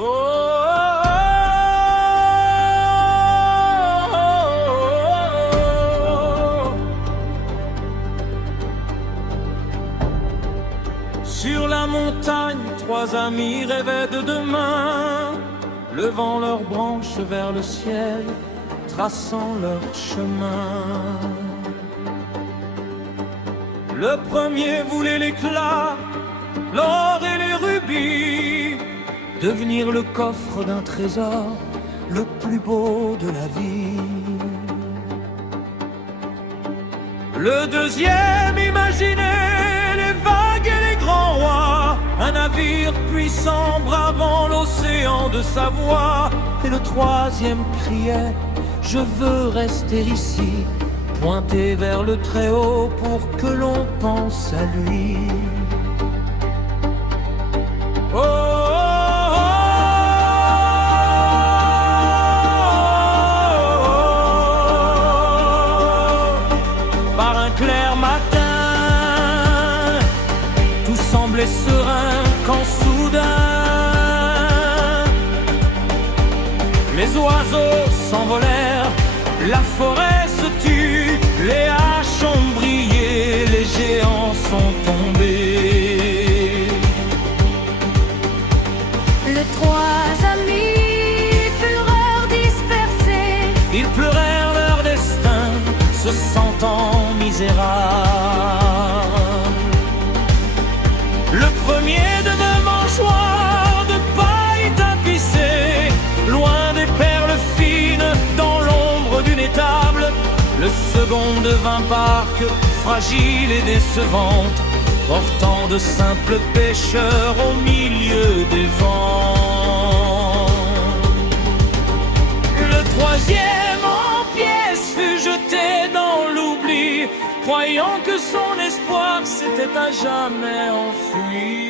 Oh, oh, oh, oh. Sur la montagne, trois amis rêvaient de demain, levant leurs branches vers le ciel, traçant leur chemin. Le premier voulait l'éclat, l'or et les rubis, devenir le coffre d'un trésor, le plus beau de la vie. Le deuxième imaginait les vagues et les grands rois, un navire puissant bravant l'océan de sa voix. Et le troisième criait: je veux rester ici, pointé vers le Très-Haut pour que l'on pense à lui. Oh, oh, oh, oh, oh. Par un clair matin, tout semblait serein quand soudain les oiseaux s'envolèrent, la forêt se tut, les haches ont brillé, les géants sont tombés. Les trois amis furent dispersés, Ils pleurèrent leur destin, se sentant misérables. Le premier devint mangeoire de paille tapissée, loin des perles fines dans l'ombre d'une étable. Le second devint barque, fragile et décevante, portant de simples pêcheurs au milieu des vents. Le troisième en pièces fut jeté dans l'oubli, croyant que son espoir s'était à jamais enfui.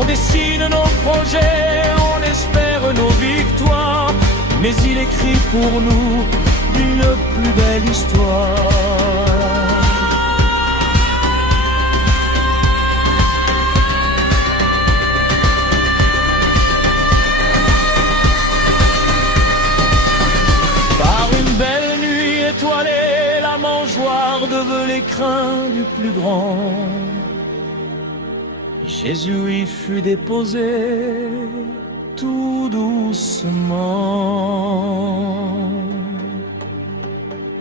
On dessine nos projets, on espère nos victoires, mais il écrit pour nous une plus belle histoire. Par une belle nuit étoilée, la mangeoire devint l'écrin du plus grand. Jésus y fut déposé tout doucement.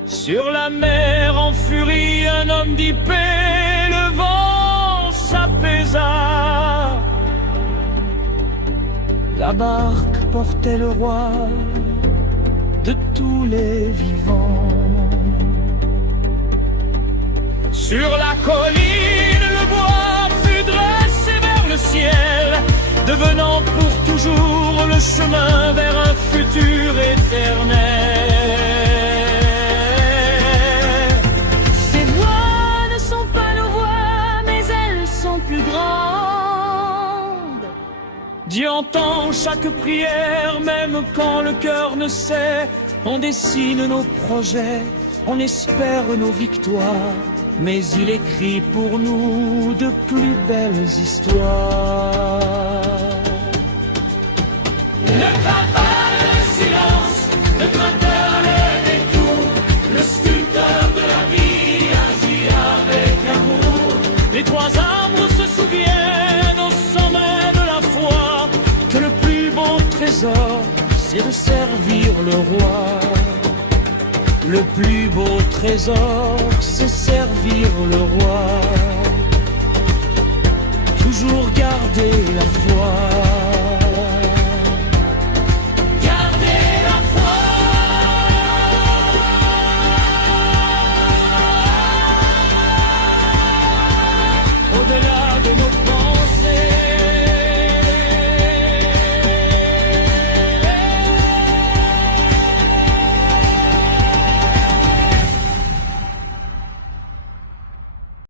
Sur la mer en furie, un homme d'Ipée, le vent s'apaisa. La barque portait le roi de tous les vivants. Sur la colline, le bois fut dressé vers le ciel, devenant pour toujours le chemin vers un futur éternel. ces voix ne sont pas nos voix, mais elles sont plus grandes. Dieu entend chaque prière, même quand le cœur ne sait. On dessine nos projets, on espère nos victoires, mais il écrit pour nous de plus belles histoires. Ne crains pas le silence, ne crains pas le détour, le sculpteur de la vie agit avec amour. Les trois arbres se souviennent au sommet de la foi que le plus beau trésor, c'est de servir le roi. Le plus beau trésor, c'est servir le roi. Toujours garder la foi.